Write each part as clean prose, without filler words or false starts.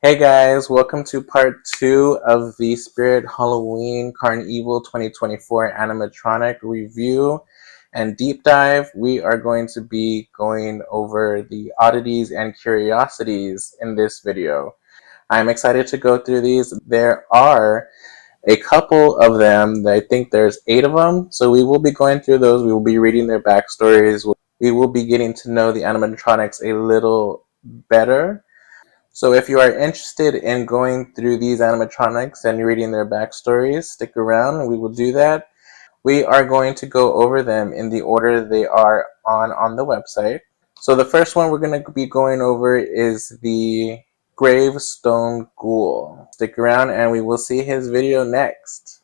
Hey guys, welcome to part 2 of the Spirit Halloween Carnevil 2024 animatronic review and deep dive. We are going to be going over the oddities and curiosities in this video. I'm excited to go through these. There are a couple of them. I think there's 8 of them, so we will be going through those. We will be reading their backstories. We will be getting to know the animatronics a little better. So if you are interested in going through these animatronics and reading their backstories, stick around and we will do that. We are going to go over them in the order they are on the website. So the first one we're going to be going over is the Gravestone Ghoul. Stick around and we will see his video next.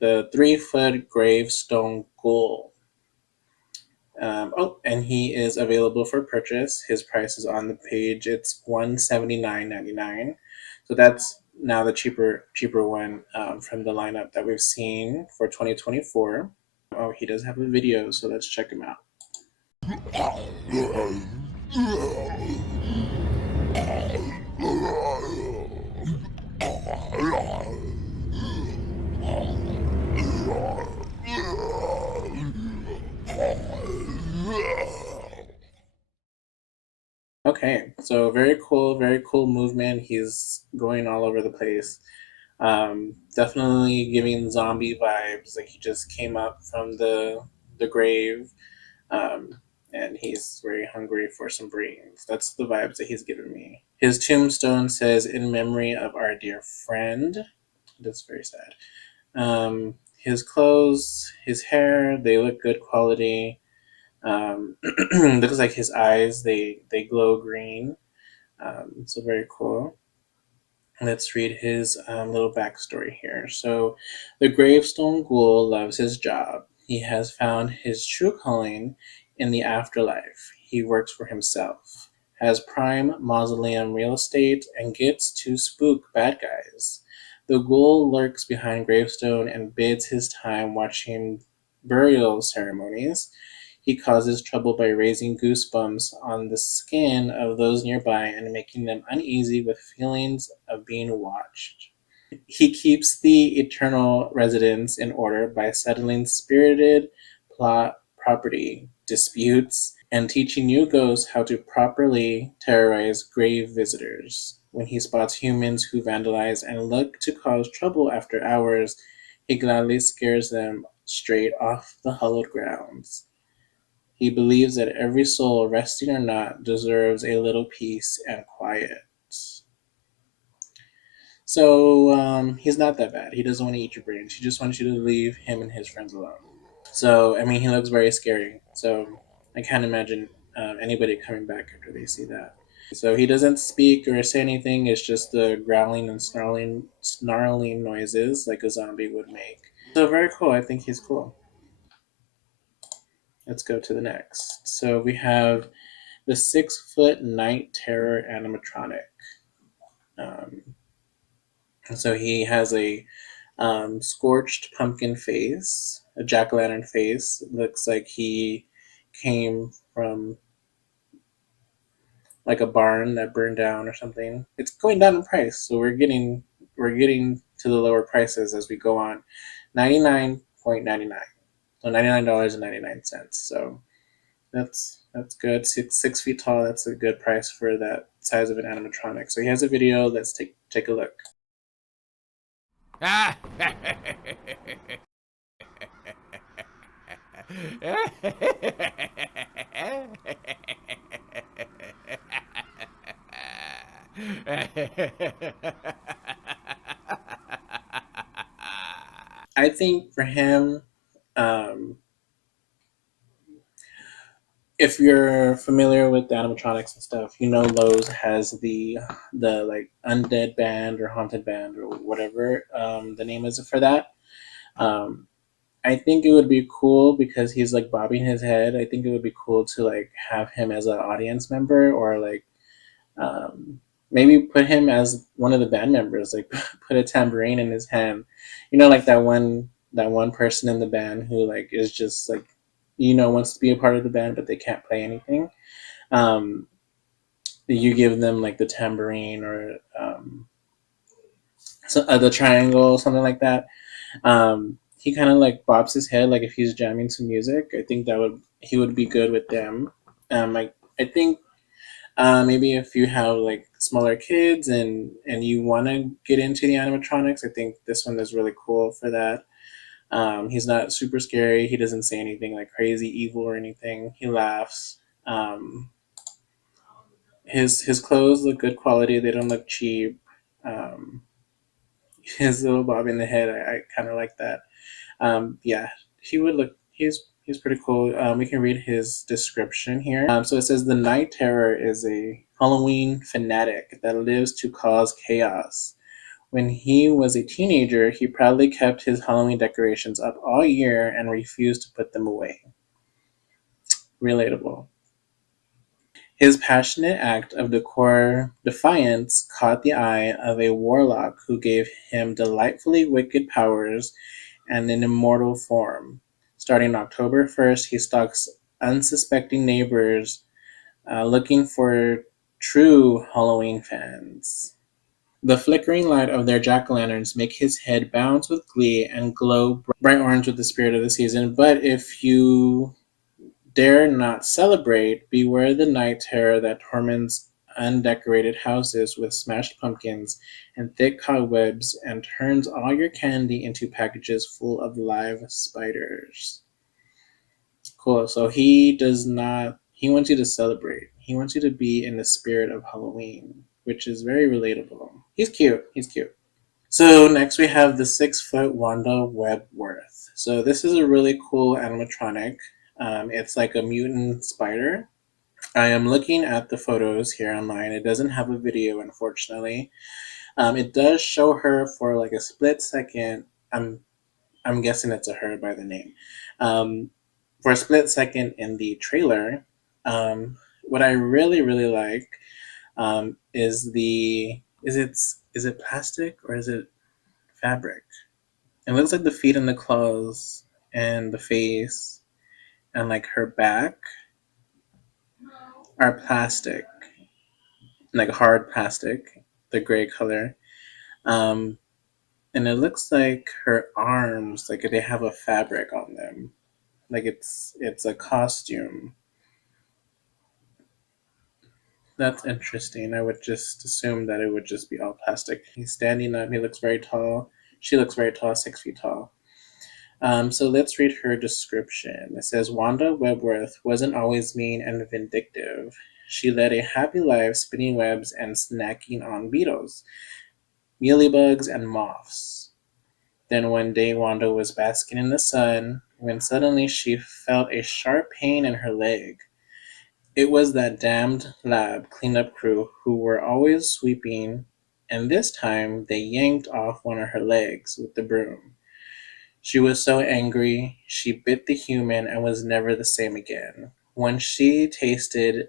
The 3-foot Gravestone Ghoul. And he is available for purchase. His price is on the page. It's $179.99. So that's now the cheaper one from the lineup that we've seen for 2024. Oh, he does have a video, so let's check him out. Okay, so very cool movement. He's going all over the place. Definitely giving zombie vibes, like he just came up from the grave, and he's very hungry for some brains. That's the vibes that he's giving me. His tombstone says, "In memory of our dear friend." That's very sad. His clothes, his hair, they look good quality. Looks like his eyes, they glow green. So very cool. Let's read his little backstory here. So the Gravestone Ghoul loves his job. He has found his true calling in the afterlife. He works for himself, has prime mausoleum real estate, and gets to spook bad guys. The ghoul lurks behind gravestone and bides his time watching burial ceremonies. He causes trouble by raising goosebumps on the skin of those nearby and making them uneasy with feelings of being watched. He keeps the eternal residence in order by settling spirited property disputes and teaching new ghosts how to properly terrorize grave visitors. When he spots humans who vandalize and look to cause trouble after hours, he gladly scares them straight off the hallowed grounds. He believes that every soul, resting or not, deserves a little peace and quiet. So he's not that bad. He doesn't want to eat your brains. He just wants you to leave him and his friends alone. So, I mean, he looks very scary. So I can't imagine anybody coming back after they see that. So he doesn't speak or say anything. It's just the growling and snarling noises like a zombie would make. So very cool. I think he's cool. Let's go to the next. So we have the 6-foot Night Terror animatronic. So he has a scorched pumpkin face, a jack-o'-lantern face. Looks like he came from like a barn that burned down or something. It's going down in price, so we're getting to the lower prices as we go on. $99.99. So $99.99. So that's good. Six feet tall. That's a good price for that size of an animatronic. So he has a video. Let's take a look. I think for him, if you're familiar with the animatronics and stuff, you know Lowe's has the like undead band or haunted band or whatever the name is for that. I think it would be cool because he's like bobbing his head. I think it would be cool to like have him as an audience member or like Maybe put him as one of the band members, like put a tambourine in his hand. You know, like that one person in the band who like is just like, wants to be a part of the band but they can't play anything. Um, you give them like the tambourine or the triangle, something like that. He kind of like bobs his head like if he's jamming to music. I think that would he would be good with them. I think maybe if you have like smaller kids and you want to get into the animatronics, I think this one is really cool for that. He's not super scary. He doesn't say anything like crazy evil or anything. He laughs. Um, his clothes look good quality. They don't look cheap. Um, his little bob in the head, I kind of like that. Yeah, he would look. He's pretty cool. We can read his description here. So it says the Night Terror is a Halloween fanatic that lives to cause chaos. When he was a teenager, he proudly kept his Halloween decorations up all year and refused to put them away. Relatable. His passionate act of decor defiance caught the eye of a warlock who gave him delightfully wicked powers and an immortal form. Starting October 1st, he stalks unsuspecting neighbors looking for true Halloween fans. The flickering light of their jack-o'-lanterns make his head bounce with glee and glow bright orange with the spirit of the season. But if you dare not celebrate, beware the night terror that torments undecorated houses with smashed pumpkins and thick cobwebs and turns all your candy into packages full of live spiders. Cool. So he does not, he wants you to celebrate. He wants you to be in the spirit of Halloween, which is very relatable. He's cute. He's cute. So next we have the 6 foot Wanda Webworth. So this is a really cool animatronic. It's like a mutant spider. I am looking at the photos here online. It doesn't have a video, unfortunately. It does show her for like a split second. I'm guessing it's a her by the name. Um, for a split second in the trailer, what I really like is it plastic or is it fabric? It looks like the feet and the claws and the face and like her back are plastic, like hard plastic, the gray color. Um, and it looks like her arms, like they have a fabric on them, like it's a costume. That's interesting. I would just assume that it would just be all plastic. He's standing up. He looks very tall. She looks very tall, 6 feet tall. So let's read her description. It says Wanda Webworth wasn't always mean and vindictive. She led a happy life spinning webs and snacking on beetles, mealybugs, and moths. Then one day Wanda was basking in the sun when suddenly she felt a sharp pain in her leg. It was that damned lab cleanup crew who were always sweeping, and this time they yanked off one of her legs with the broom. She was so angry, she bit the human and was never the same again. Once she tasted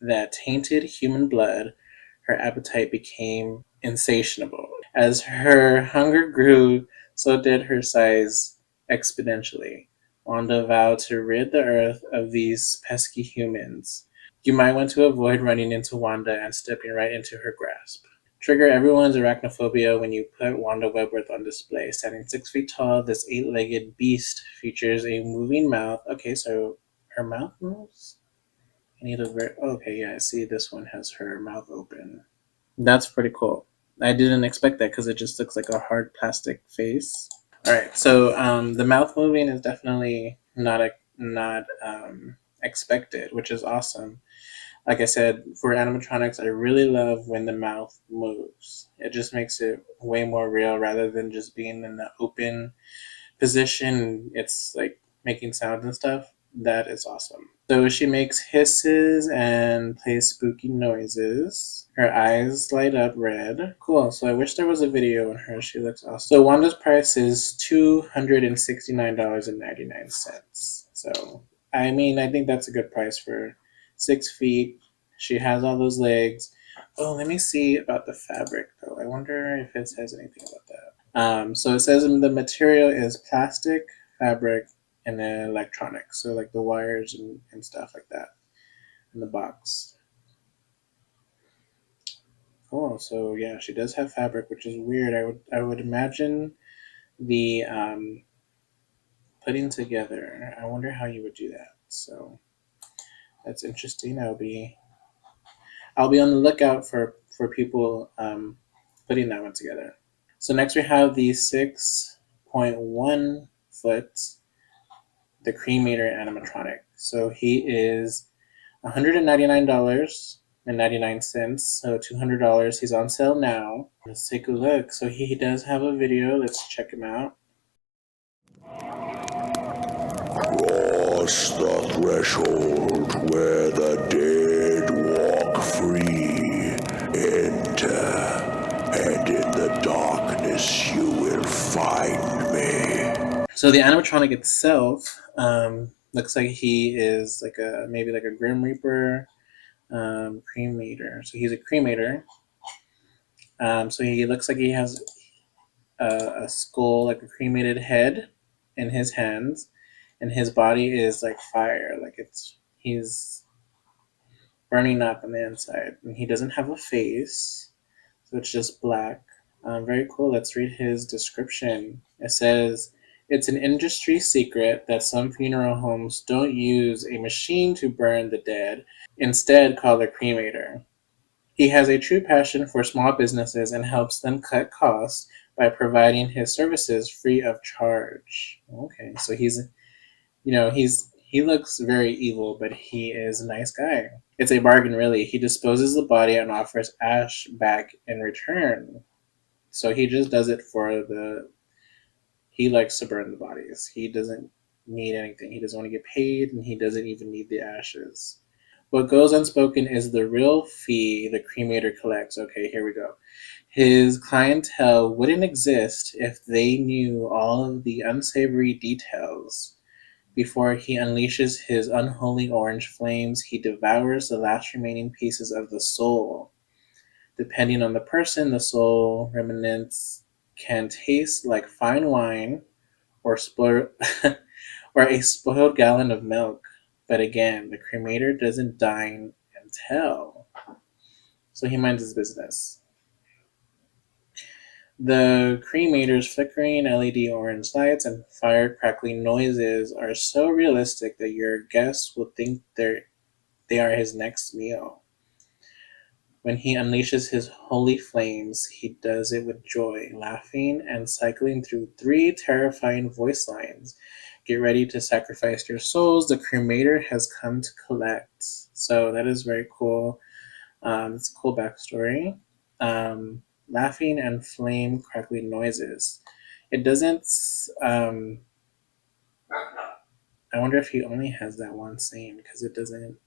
that tainted human blood, her appetite became insatiable. As her hunger grew, so did her size exponentially. Wanda vowed to rid the earth of these pesky humans. You might want to avoid running into Wanda and stepping right into her grasp. Trigger everyone's arachnophobia when you put Wanda Webworth on display. Standing 6 feet tall, this eight-legged beast features a moving mouth. Okay, so her mouth moves? I need a okay, yeah, I see this one has her mouth open. That's pretty cool. I didn't expect that because it just looks like a hard plastic face. All right, so the mouth moving is definitely not expected, which is awesome. Like I said, for animatronics, I really love when the mouth moves. It just makes it way more real rather than just being in the open position. It's like making sounds and stuff. That is awesome. So she makes hisses and plays spooky noises. Her eyes light up red. Cool. So I wish there was a video on her. She looks awesome. So Wanda's price is $269.99. So I mean, I think that's a good price for 6 feet. She has all those legs. Oh, let me see about the fabric though. I wonder if it says anything about that. So it says the material is plastic, fabric, and then electronics. So like the wires and stuff like that in the box. Cool. So yeah, she does have fabric, which is weird. I would imagine the putting together. I wonder how you would do that. So that's interesting. I'll be on the lookout for people putting that one together. So next we have the 6.1 foot, the Cremator animatronic. So he is $199.99. So $200. He's on sale now. Let's take a look. So he does have a video. Let's check him out. Cross the threshold where the dead walk free. Enter, and in the darkness you will find me. So the animatronic itself looks like he is like maybe like a Grim Reaper cremator. So he's a cremator. So he looks like he has a skull, like a cremated head, in his hands, and his body is like fire, like he's burning up on the inside, and he doesn't have a face, so it's just black. Very cool. Let's read his description. It says, "It's an industry secret that some funeral homes don't use a machine to burn the dead, instead call a cremator. He has a true passion for small businesses and helps them cut costs by providing his services free of charge." Okay, so he looks very evil, but he is a nice guy. It's a bargain, really. He disposes the body and offers ash back in return. So he just does it for the. He likes to burn the bodies. He doesn't need anything. He doesn't want to get paid, and he doesn't even need the ashes. What goes unspoken is the real fee the cremator collects. Okay, here we go. His clientele wouldn't exist if they knew all of the unsavory details. Before he unleashes his unholy orange flames, he devours the last remaining pieces of the soul. Depending on the person, the soul remnants can taste like fine wine or or a spoiled gallon of milk. But again, the cremator doesn't dine and tell, so he minds his business. The cremator's flickering LED orange lights and fire crackling noises are so realistic that your guests will think they are his next meal. When he unleashes his holy flames, he does it with joy, laughing and cycling through three terrifying voice lines. Get ready to sacrifice your souls. The cremator has come to collect. So that is very cool. It's a cool backstory. Laughing and flame crackling noises. It doesn't. I wonder if he only has that one scene because it doesn't.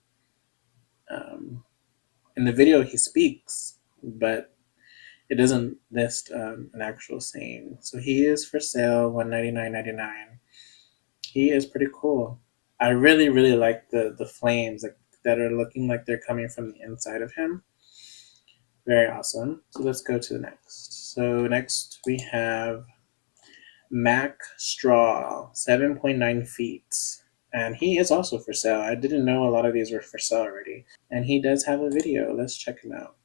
Um, in the video, he speaks, but it doesn't list an actual scene. So he is for sale, $199.99. He is pretty cool. I really, really like the flames that are looking like they're coming from the inside of him. Very awesome. So let's go to the next. So next we have Mac Straw, 7.9 feet. And he is also for sale. I didn't know a lot of these were for sale already. And he does have a video. Let's check him out.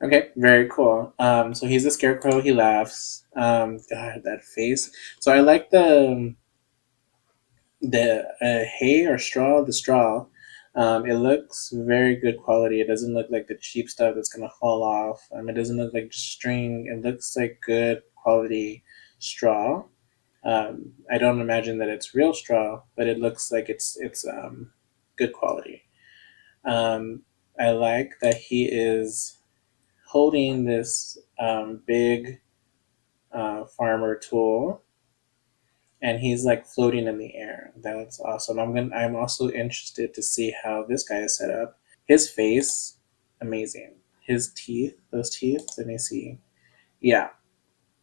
Okay, very cool. So he's a scarecrow. He laughs. God, that face. So I like the hay or straw. The straw. It looks very good quality. It doesn't look like the cheap stuff that's gonna fall off. It doesn't look like just string. It looks like good quality straw. I don't imagine that it's real straw, but it looks like it's good quality. Um, I like that he is holding this big farmer tool, and he's like floating in the air. That's awesome. I'm also interested to see how this guy is set up. His face, amazing. his teeth, those teeth. Let me see. Yeah.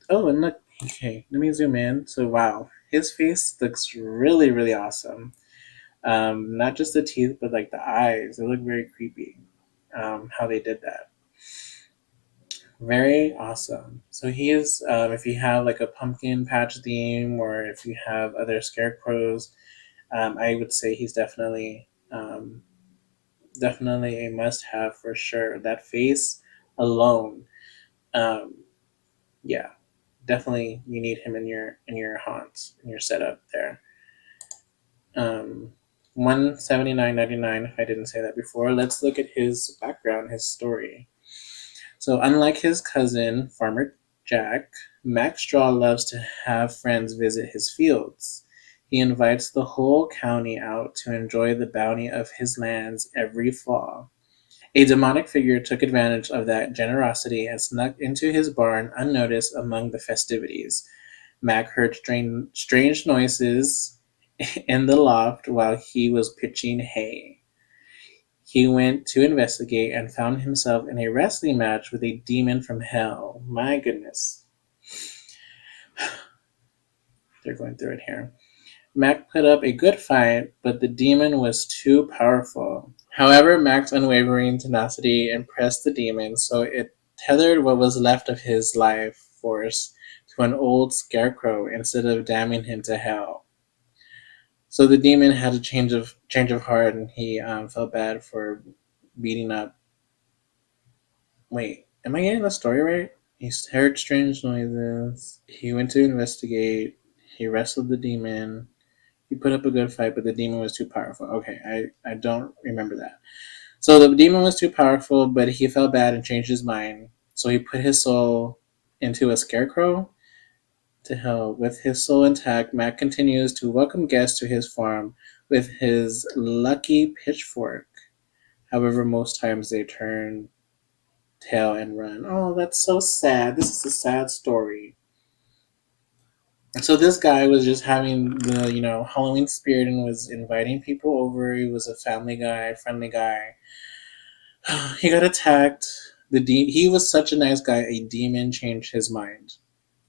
Oh, and look. Okay, let me zoom in. So wow, his face looks really, really awesome. Not just the teeth, but like the eyes. They look very creepy. How they did that. Very awesome. So he is, if you have like a pumpkin patch theme or if you have other scarecrows, I would say he's definitely a must have for sure. That face alone, um, yeah, definitely you need him in your haunts in your setup there. Um, 179.99. If I didn't say that before, let's look at his background, his story. So, unlike his cousin, Farmer Jack, Mac Straw loves to have friends visit his fields. He invites the whole county out to enjoy the bounty of his lands every fall. A demonic figure took advantage of that generosity and snuck into his barn unnoticed among the festivities. Mac heard strange noises in the loft while he was pitching hay. He went to investigate and found himself in a wrestling match with a demon from hell. My goodness. They're going through it here. Mac put up a good fight, but the demon was too powerful. However, Mac's unwavering tenacity impressed the demon, so it tethered what was left of his life force to an old scarecrow instead of damning him to hell. So the demon had a change of heart, and he felt bad for beating up. Wait, am I getting the story right? He heard strange noises. He went to investigate. He wrestled the demon. He put up a good fight, but the demon was too powerful. Okay, I don't remember that. So the demon was too powerful, but he felt bad and changed his mind. So he put his soul into a scarecrow. To hell. With his soul intact, Mac continues to welcome guests to his farm with his lucky pitchfork. However, most times they turn tail and run. Oh, that's so sad. This is a sad story. So this guy was just having the Halloween spirit and was inviting people over. He was a family guy, friendly guy. He got attacked. He was such a nice guy. A demon changed his mind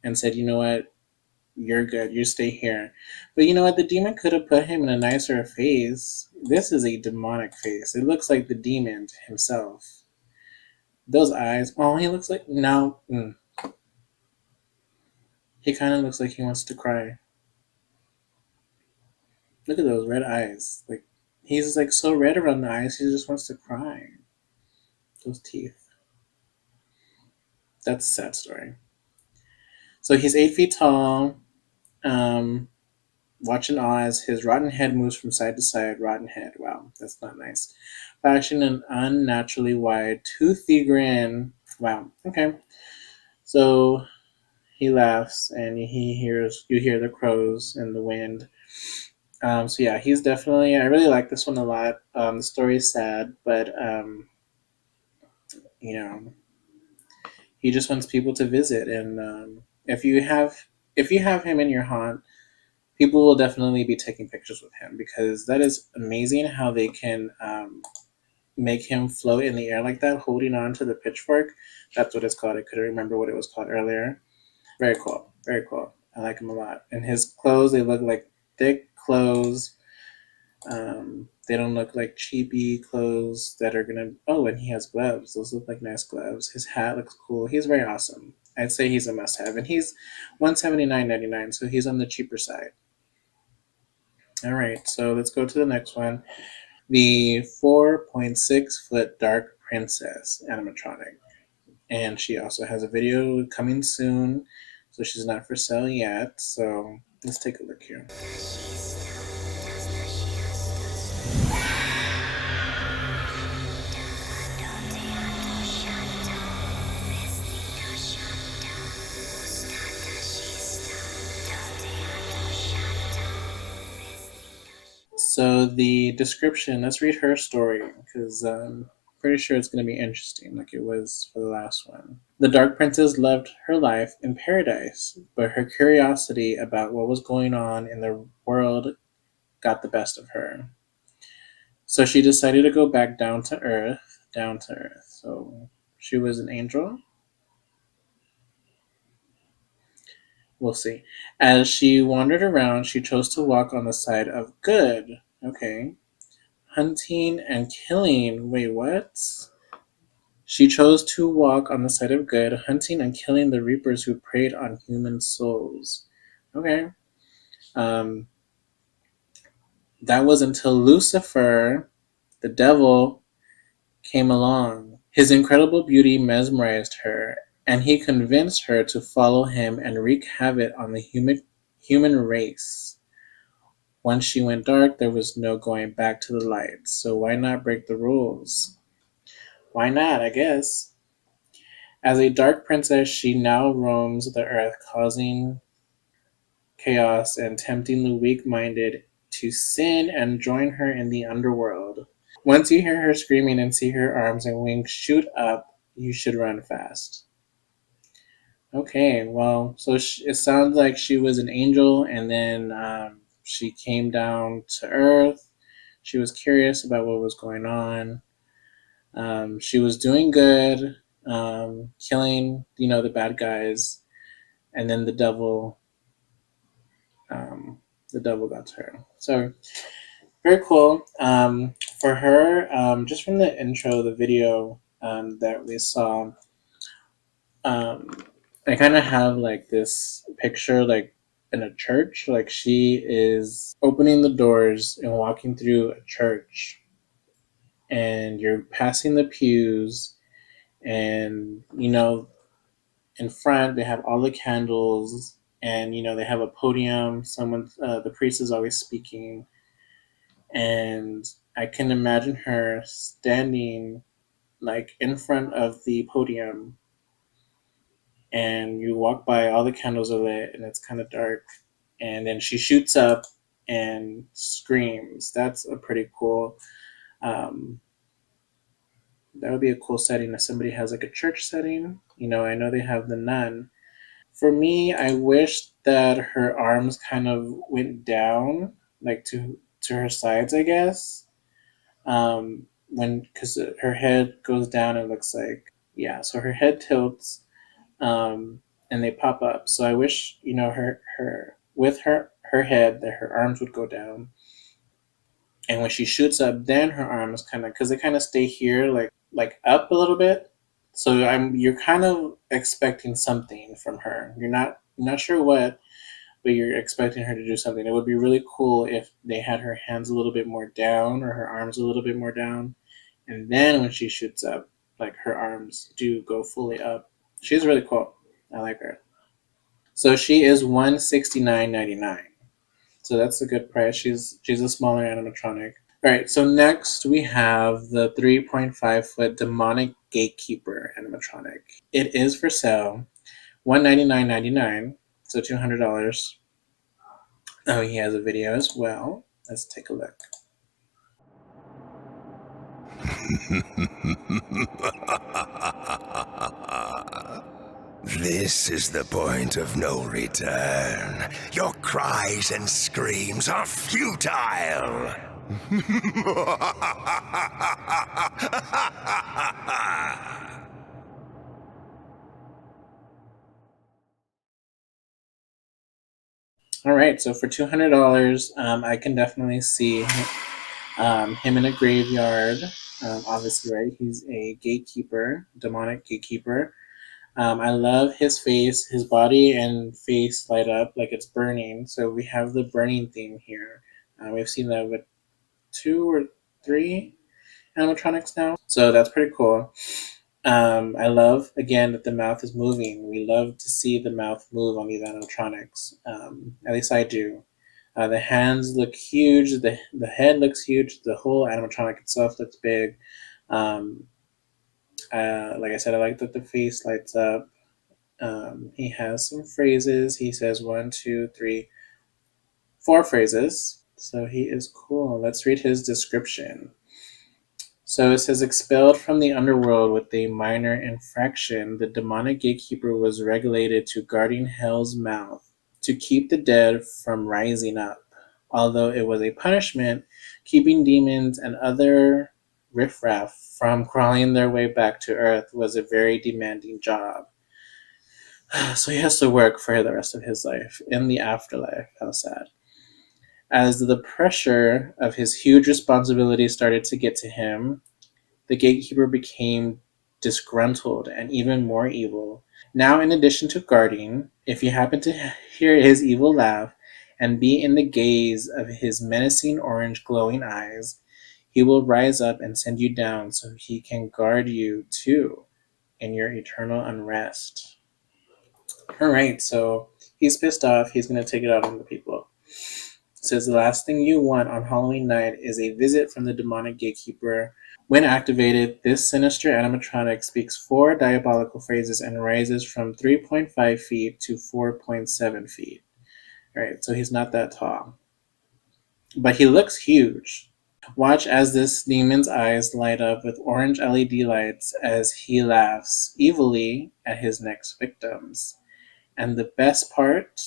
and said, "You know what? You're good. You stay here." But you know what? The demon could have put him in a nicer face. This is a demonic face. It looks like the demon himself. Those eyes. Oh, he looks like no. He kind of looks like he wants to cry. Look at those red eyes. Like he's like so red around the eyes. He just wants to cry. Those teeth. That's a sad story. So he's 8 feet tall. Um, watching awe as his rotten head moves from side to side. Rotten head. Wow, that's not nice. Flashing an unnaturally wide, toothy grin. Wow. Okay. So he laughs, and you hear the crows and the wind. So yeah, he's definitely. I really like this one a lot. The story is sad, but you know, he just wants people to visit, and if you have if you have him in your haunt, people will definitely be taking pictures with him because that is amazing how they can make him float in the air like that, holding on to the pitchfork. That's what it's called. I couldn't remember what it was called earlier. Very cool. Very cool. I like him a lot. And his clothes, they look like thick clothes. They don't look like cheapy clothes that are gonna. Oh, and he has gloves. Those look like nice gloves. His hat looks cool. He's very awesome. I'd say he's a must-have, and he's 179.99, so he's on the cheaper side. All right, so let's go to the next one. The 4.6-foot Dark Princess animatronic. And she also has a video coming soon, so she's not for sale yet. So let's take a look here. So the description, let's read her story because I'm pretty sure it's going to be interesting like it was for the last one. The Dark Princess loved her life in paradise, but her curiosity about what was going on in the world got the best of her. So she decided to go back down to earth, down to earth. So she was an angel? We'll see. As she wandered around, she chose to walk on the side of good. Okay. Hunting and killing. Wait, what? She chose to walk on the side of good, hunting and killing the reapers who preyed on human souls. Okay. Um, that was until Lucifer, the devil, came along. His incredible beauty mesmerized her, and he convinced her to follow him and wreak havoc on the human race. Once she went dark, there was no going back to the light. So why not break the rules? Why not, I guess. As a dark princess, she now roams the earth, causing chaos and tempting the weak minded to sin and join her in the underworld. Once you hear her screaming and see her arms and wings shoot up, you should run fast. Okay, well, so it sounds like she was an angel and then she came down to earth. She was curious about what was going on. She was doing good, killing, the bad guys, and then the devil got to her. So very cool. For her, just from the intro, the video that we saw, um, I kind of have like this picture, like in a church, like she is opening the doors and walking through a church, and you're passing the pews, and in front they have all the candles, and they have a podium. The priest is always speaking, and I can imagine her standing like in front of the podium, and you walk by, all the candles are lit, and it's kind of dark, and then she shoots up and screams. That's a pretty cool. Um, that would be a cool setting if somebody has like a church setting. I know they have the nun. For me, I wish that her arms kind of went down, like to her sides, I guess. Because her head goes down, it looks like, yeah. So her head tilts, and they pop up. So I wish her with her head that her arms would go down, and when she shoots up, then her arms kind of, because they kind of stay here, like up a little bit. So you're kind of expecting something from her. You're not sure what, but you're expecting her to do something. It would be really cool if they had her hands a little bit more down or her arms a little bit more down, and then when she shoots up, like her arms do go fully up. She's really cool. I like her. So she is $169.99. So that's a good price. She's a smaller animatronic. All right. So next we have the 3.5-foot demonic Gatekeeper animatronic. It is for sale, $199.99. So $200. Oh, he has a video as well. Let's take a look. This is the point of no return. Your cries and screams are futile. All right. So for $200, I can definitely see him in a graveyard. Obviously, right? He's a gatekeeper, demonic gatekeeper. I love his face. His body and face light up like it's burning. So we have the burning theme here. We've seen that with 2 or 3 animatronics now. So that's pretty cool. I love, again, that the mouth is moving. We love to see the mouth move on these animatronics. At least I do. The hands look huge. The head looks huge. The whole animatronic itself looks big. Um, like I said, I like that the face lights up. He has some phrases. He says 1, 2, 3, 4 phrases. So he is cool. Let's read his description. So it says, expelled from the underworld with a minor infraction, the demonic gatekeeper was regulated to guarding hell's mouth to keep the dead from rising up. Although it was a punishment, keeping demons and other riffraff from crawling their way back to Earth was a very demanding job. So he has to work for the rest of his life in the afterlife. How sad. As the pressure of his huge responsibility started to get to him, the Gatekeeper became disgruntled and even more evil. Now, in addition to guarding, if you happen to hear his evil laugh and be in the gaze of his menacing orange glowing eyes, he will rise up and send you down so he can guard you too in your eternal unrest. Alright, so he's pissed off. He's going to take it out on the people. It says the last thing you want on Halloween night is a visit from the demonic Gatekeeper. When activated, this sinister animatronic speaks 4 diabolical phrases and rises from 3.5 feet to 4.7 feet. Alright, so he's not that tall. But he looks huge. Watch as this demon's eyes light up with orange LED lights as he laughs evilly at his next victims. And the best part,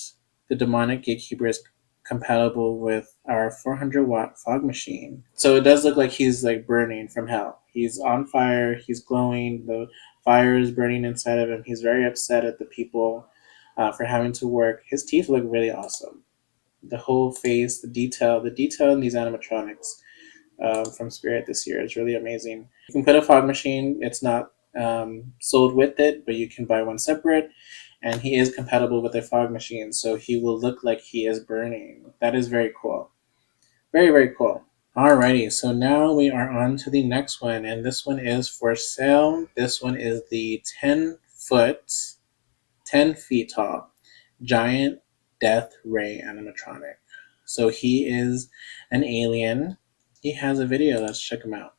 the demonic Gatekeeper is compatible with our 400-watt fog machine. So it does look like he's like burning from hell. He's on fire, he's glowing, the fire is burning inside of him. He's very upset at the people for having to work. His teeth look really awesome. The whole face, the detail in these animatronics from Spirit this year is really amazing. You can put a fog machine. It's not sold with it, but you can buy one separate. And he is compatible with a fog machine, so he will look like he is burning. That is very cool. Very, very cool. Alrighty, so now we are on to the next one, and this one is for sale. This one is the 10 feet tall, giant death ray animatronic. So he is an alien. He has a video. Let's check him out.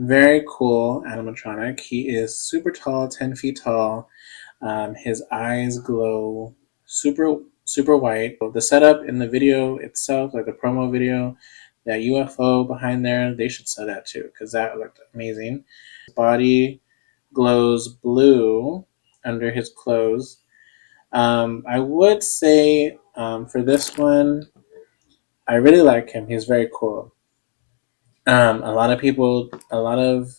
Very cool animatronic. He is super tall, 10 feet tall. His eyes glow super white. The setup in the video itself, like the promo video, that UFO behind there, they should sell that too because that looked amazing. His body glows blue under his clothes. I would say for this one, I really like him. He's very cool. A lot of people, a lot of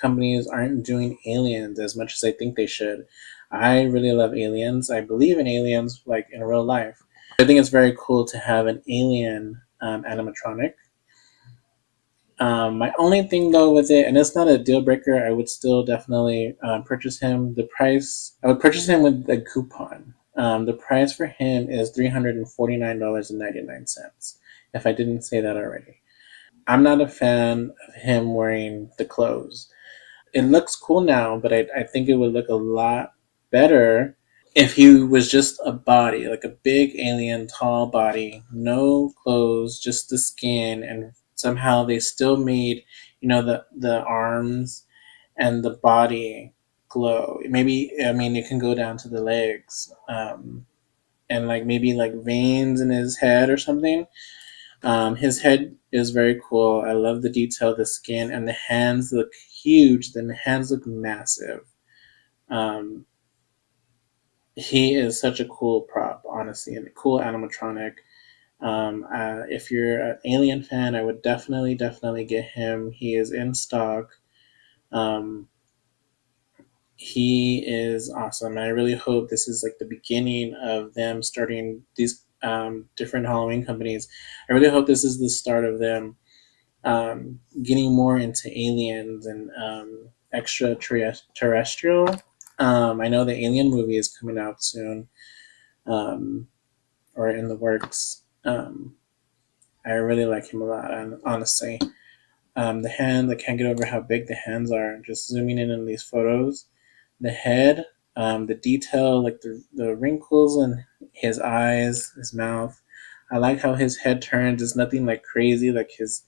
companies aren't doing aliens as much as I think they should. I really love aliens. I believe in aliens, like in real life. I think it's very cool to have an alien animatronic. My only thing though with it, and it's not a deal breaker, I would still definitely purchase him. The price, I would purchase him with a coupon. The price for him is $349.99. If I didn't say that already. I'm not a fan of him wearing the clothes. It looks cool now, but I think it would look a lot better if he was just a body, like a big alien, tall body, no clothes, just the skin, and somehow they still made, the arms and the body glow. Maybe I mean it can go down to the legs, and like maybe like veins in his head or something. His head is very cool. I love the detail of the skin, and the hands look huge. The hands look massive. Um, he is such a cool prop, honestly, and a cool animatronic. If you're an Alien fan, I would definitely get him. He is in stock. Um, he is awesome. I really hope this is like the beginning of them starting these different Halloween companies. I really hope this is the start of them getting more into aliens and extraterrestrial. I know the Alien movie is coming out soon, um, or in the works. I really like him a lot, and honestly, the hand, I can't get over how big the hands are. Just zooming in on these photos, the head, the detail, like the wrinkles in his eyes, his mouth. I like how his head turns. It's nothing like crazy, like he's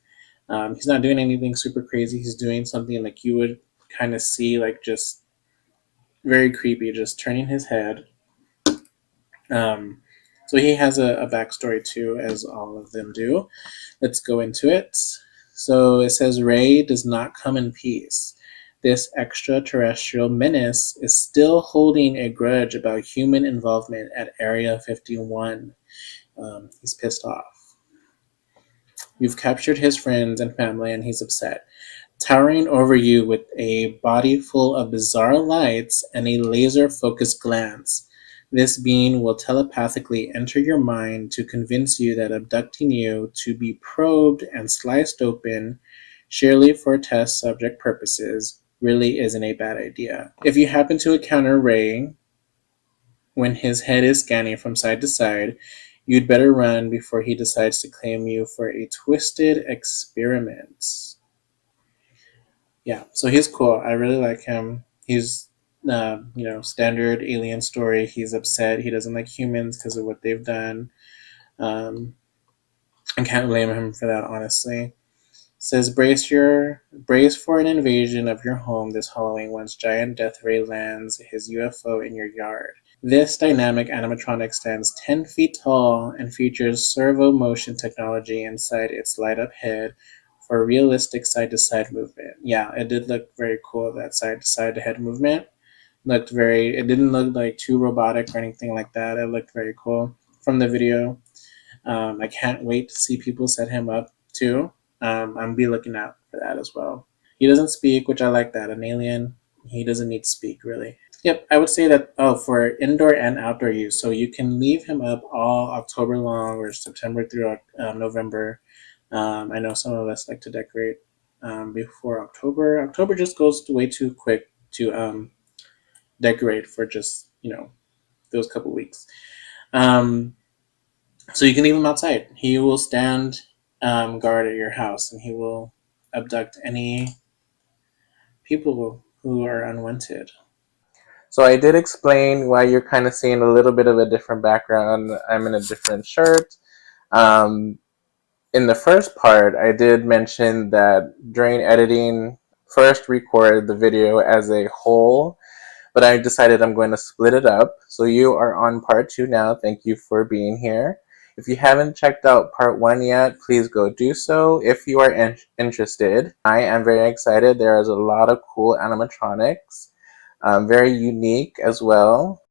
not doing anything super crazy. He's doing something like you would kind of see, like just very creepy, just turning his head. Um, so he has a backstory too, as all of them do. Let's go into it. So it says Ray does not come in peace. this extraterrestrial menace is still holding a grudge about human involvement at Area 51. He's pissed off. You've captured his friends and family, and he's upset. Towering over you with a body full of bizarre lights and a laser focused glance, this being will telepathically enter your mind to convince you that abducting you to be probed and sliced open, surely for test subject purposes, really isn't a bad idea. If you happen to encounter Ray when his head is scanning from side to side, you'd better run before he decides to claim you for a twisted experiment. Yeah, so he's cool. I really like him. He's, standard alien story. He's upset. He doesn't like humans because of what they've done. Um, I can't blame him for that, honestly. Says brace for an invasion of your home this Halloween once giant death ray lands his UFO in your yard. This dynamic animatronic stands 10 feet tall and features servo motion technology inside its light up head for realistic side to side movement. Yeah, it did look very cool, that side to side head movement. It didn't look like too robotic or anything like that. It looked very cool from the video. I can't wait to see people set him up too. I'm be looking out for that as well. He doesn't speak, which I like that. An alien, he doesn't need to speak really. Yep, I would say that for indoor and outdoor use, so you can leave him up all October long or September through November. I know some of us like to decorate before October. October just goes way too quick to decorate for just those couple weeks. Um, so you can leave him outside. He will stand guard at your house, and he will abduct any people who are unwanted. So I did explain why you're kind of seeing a little bit of a different background. I'm in a different shirt. Um, in the first part, I did mention that during editing, first record the video as a whole, but I decided I'm going to split it up. So you are on part 2 now. Thank you for being here. If you haven't checked out part 1 yet, please go do so if you are interested. I am very excited. There is a lot of cool animatronics, very unique as well.